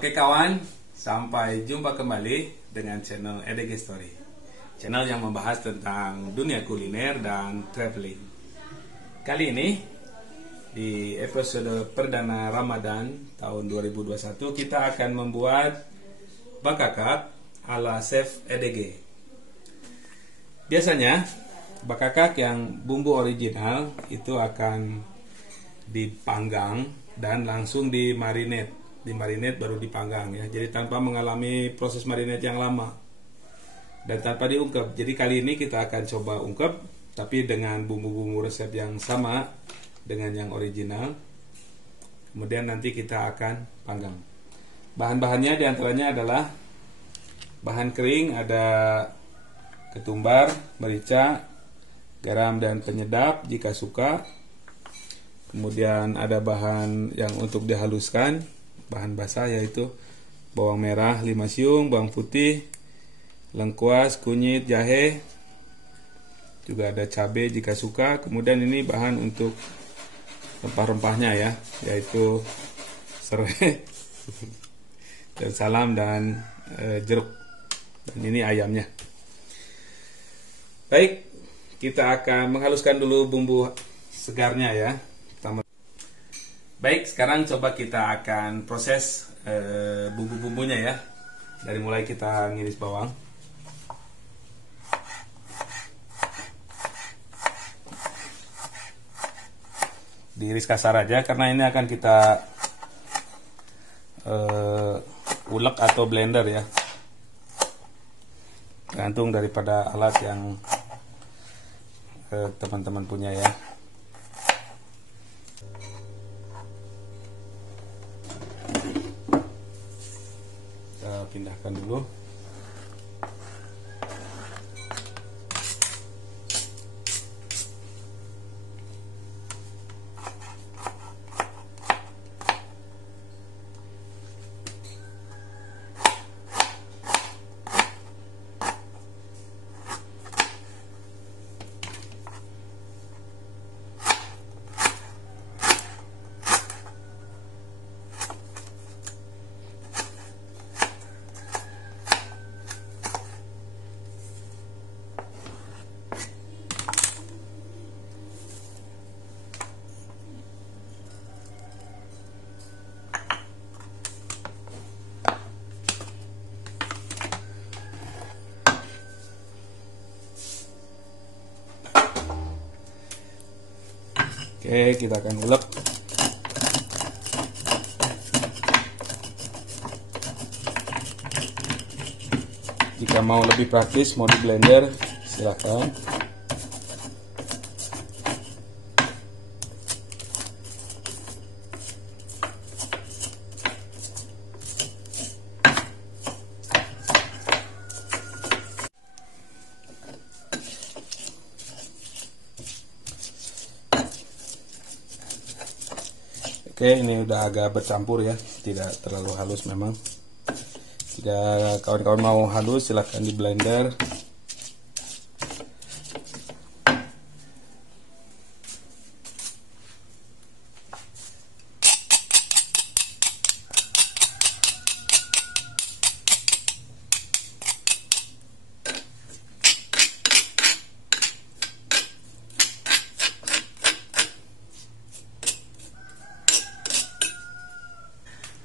Oke kawan, sampai jumpa kembali dengan channel EDG Story, channel yang membahas tentang dunia kuliner dan traveling. Kali ini di episode perdana Ramadan tahun 2021 kita akan membuat bakakak ala chef EDG. Biasanya bakakak yang bumbu original itu akan dipanggang dan langsung dimarinate baru dipanggang ya. Jadi tanpa mengalami proses marinate yang lama dan tanpa diungkep. Jadi kali ini kita akan coba ungkep tapi dengan bumbu-bumbu resep yang sama dengan yang original. Kemudian nanti kita akan panggang. Bahan-bahannya diantaranya adalah bahan kering, ada ketumbar, merica, garam dan penyedap jika suka. Kemudian ada bahan yang untuk dihaluskan, bahan basah yaitu bawang merah 5 siung, bawang putih, lengkuas, kunyit, jahe, juga ada cabai jika suka. Kemudian ini bahan untuk rempah-rempahnya ya, yaitu serai, dan salam dan jeruk. Dan ini ayamnya. Baik, kita akan menghaluskan dulu bumbu segarnya ya. Baik, sekarang coba kita akan proses bumbu-bumbunya ya. Dari mulai kita ngiris bawang. Diiris kasar aja karena ini akan kita ulek atau blender ya. Tergantung daripada alat yang teman-teman punya ya. Pindahkan dulu. Oke, kita akan ulek. Jika mau lebih praktis, mau di blender, silakan. Oke, ini udah agak bercampur ya, tidak terlalu halus memang. Jika kawan-kawan mau halus, silahkan di blender.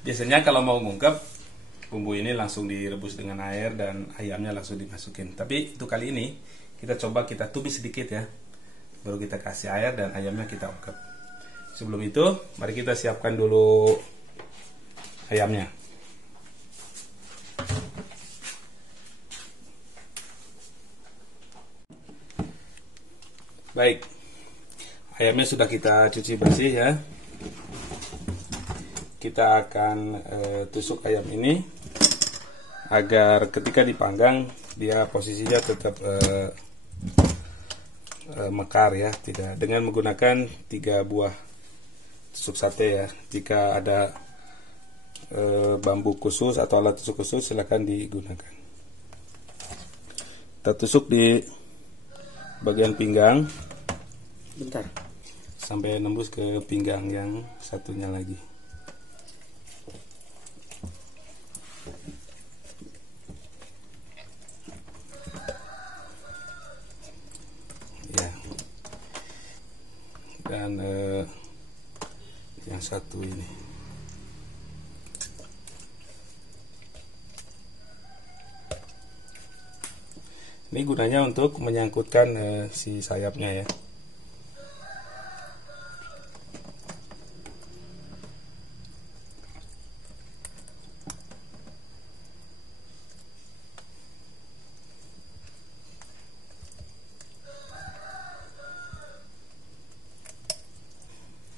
Biasanya kalau mau ngungkep, bumbu ini langsung direbus dengan air dan ayamnya langsung dimasukin. Tapi itu kali ini kita coba kita tumis sedikit ya, baru kita kasih air dan ayamnya kita ungkep. Sebelum itu, mari kita siapkan dulu ayamnya. Baik, ayamnya sudah kita cuci bersih ya. Kita akan tusuk ayam ini agar ketika dipanggang dia posisinya tetap mekar ya, tidak, dengan menggunakan 3 buah tusuk sate ya. Jika ada bambu khusus atau alat tusuk khusus silakan digunakan. Kita tusuk di bagian pinggang, bentar, sampai nembus ke pinggang yang satunya lagi. satu ini. Ini gunanya untuk menyangkutkan si sayapnya ya.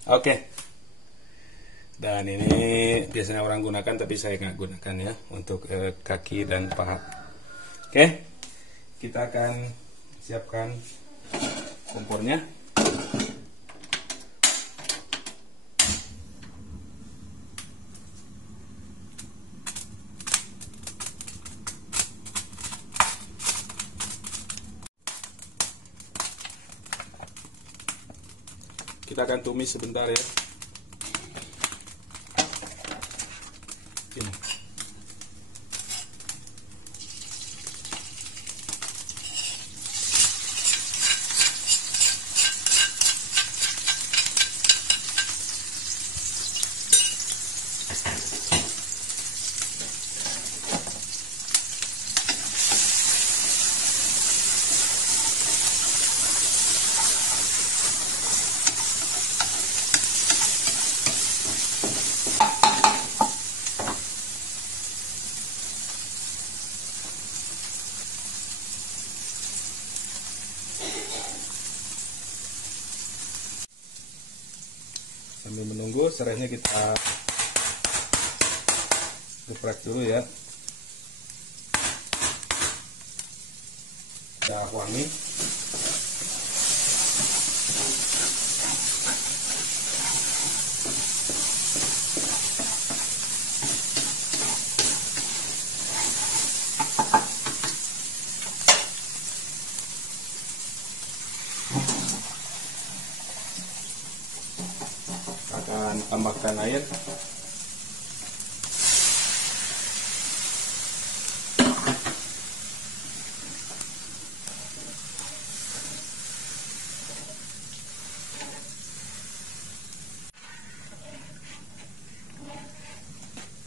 Oke. Dan ini biasanya orang gunakan, tapi saya nggak gunakan ya, untuk kaki dan paha. Oke, kita akan siapkan kompornya. Kita akan tumis sebentar ya. Ini. Sambil menunggu serainya kita geprek dulu ya. Udah wangi. Akan tambahkan air.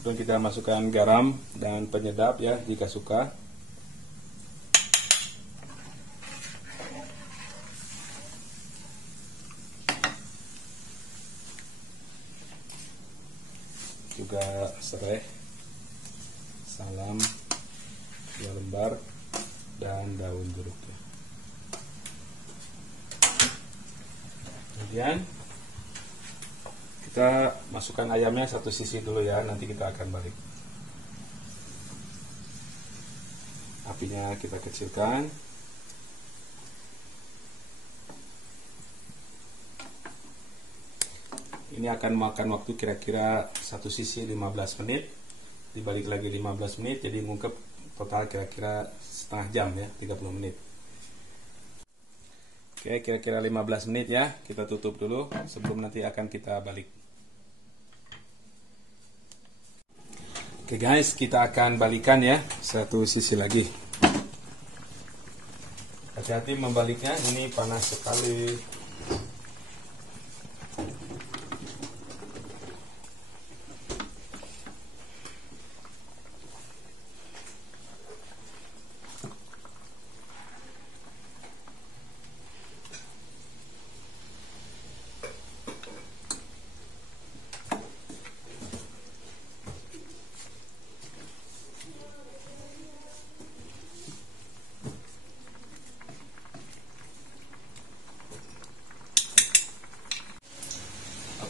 Kemudian kita masukkan garam dan penyedap ya jika suka. Juga serai, salam, 2 lembar, dan daun jeruknya. Kemudian kita masukkan ayamnya satu sisi dulu ya, nanti kita akan balik. Apinya kita kecilkan. Ini akan makan waktu kira-kira satu sisi 15 menit, dibalik lagi 15 menit, jadi ngungkep total kira-kira setengah jam ya, 30 menit. Oke, kira-kira 15 menit ya, kita tutup dulu sebelum nanti akan kita balik. Oke guys, kita akan balikan ya, satu sisi lagi. Hati-hati membaliknya, ini panas sekali.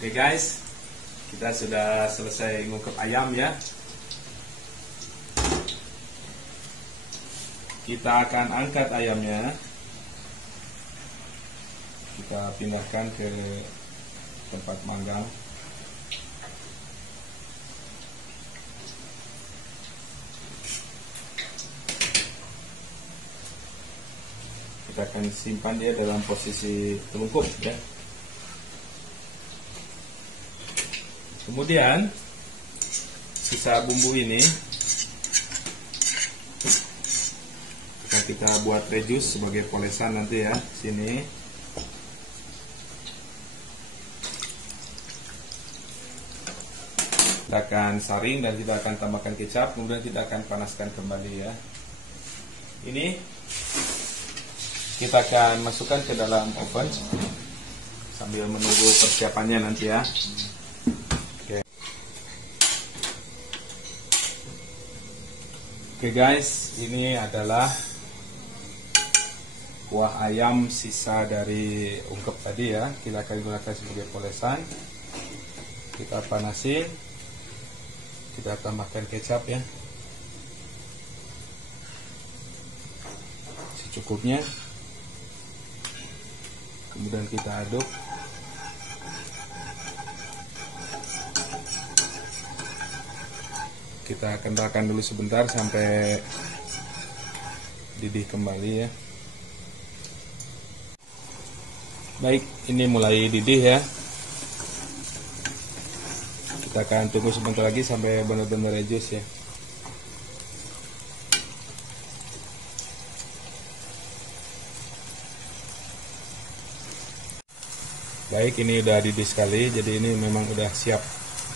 Oke guys, kita sudah selesai ngungkep ayam ya. Kita akan angkat ayamnya. Kita pindahkan ke tempat manggang. Kita akan simpan dia dalam posisi telungkup ya. Kemudian sisa bumbu ini kita buat reduce sebagai polesan nanti ya. Sini Kita akan saring dan kita akan tambahkan kecap, kemudian kita akan panaskan kembali ya. Ini kita akan masukkan ke dalam oven sambil menunggu persiapannya nanti ya. Oke guys, ini adalah kuah ayam sisa dari ungkep tadi ya. Kita akan gunakan sebagai polesan. Kita panasin, kita tambahkan kecap ya secukupnya, kemudian kita aduk. Kita kendalkan dulu sebentar sampai didih kembali ya. Baik, ini mulai didih ya. Kita akan tunggu sebentar lagi sampai benar-benar reduce ya. Baik, ini udah didih sekali, jadi ini memang udah siap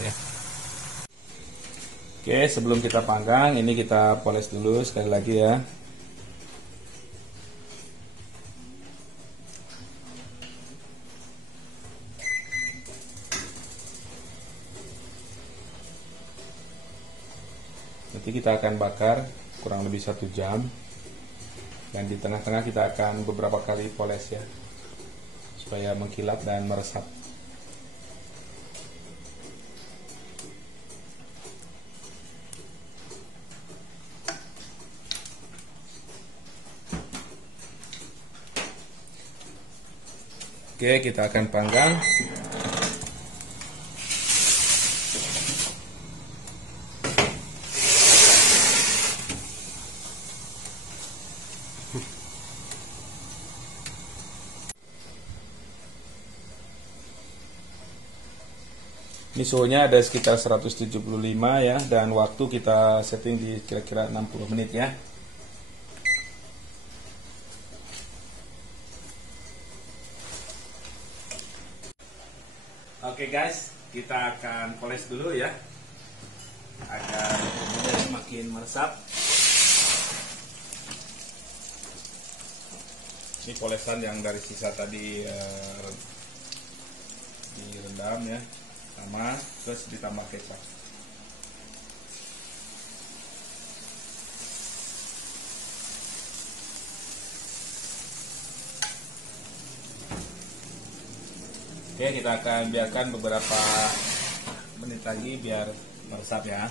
ya. Oke, sebelum kita panggang, ini kita poles dulu sekali lagi ya. Nanti kita akan bakar kurang lebih 1 jam. Dan di tengah-tengah kita akan beberapa kali poles ya, supaya mengkilap dan meresap. Oke, kita akan panggang. Ini suhunya ada sekitar 175 ya, dan waktu kita setting di kira-kira 60 menit ya. Oke guys, kita akan poles dulu ya, agar kemudian makin meresap. Ini polesan yang dari sisa tadi direndam ya, sama terus ditambah kecap. Oke, kita akan biarkan beberapa menit lagi biar meresap ya.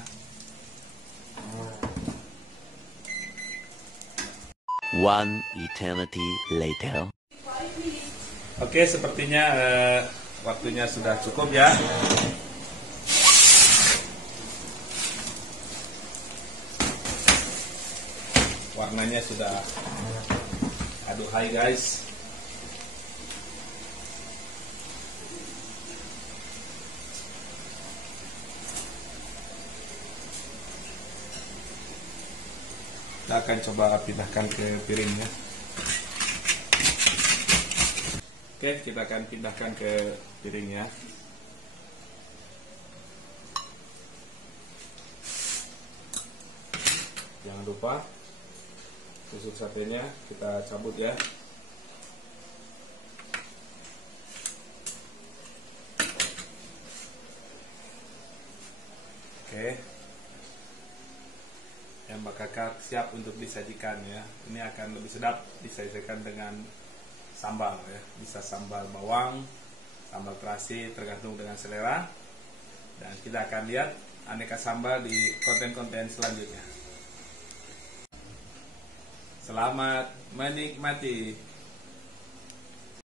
One eternity later. Oke, sepertinya waktunya sudah cukup ya. Warnanya sudah aduhai guys. Kita akan coba pindahkan ke piring ya. Oke, kita akan pindahkan ke piring ya. Jangan lupa tusuk satenya kita cabut ya. Oke, yang bakar siap untuk disajikan ya. Ini akan lebih sedap disajikan dengan sambal ya. Bisa sambal bawang, sambal terasi, tergantung dengan selera. Dan kita akan lihat aneka sambal di konten-konten selanjutnya. Selamat menikmati.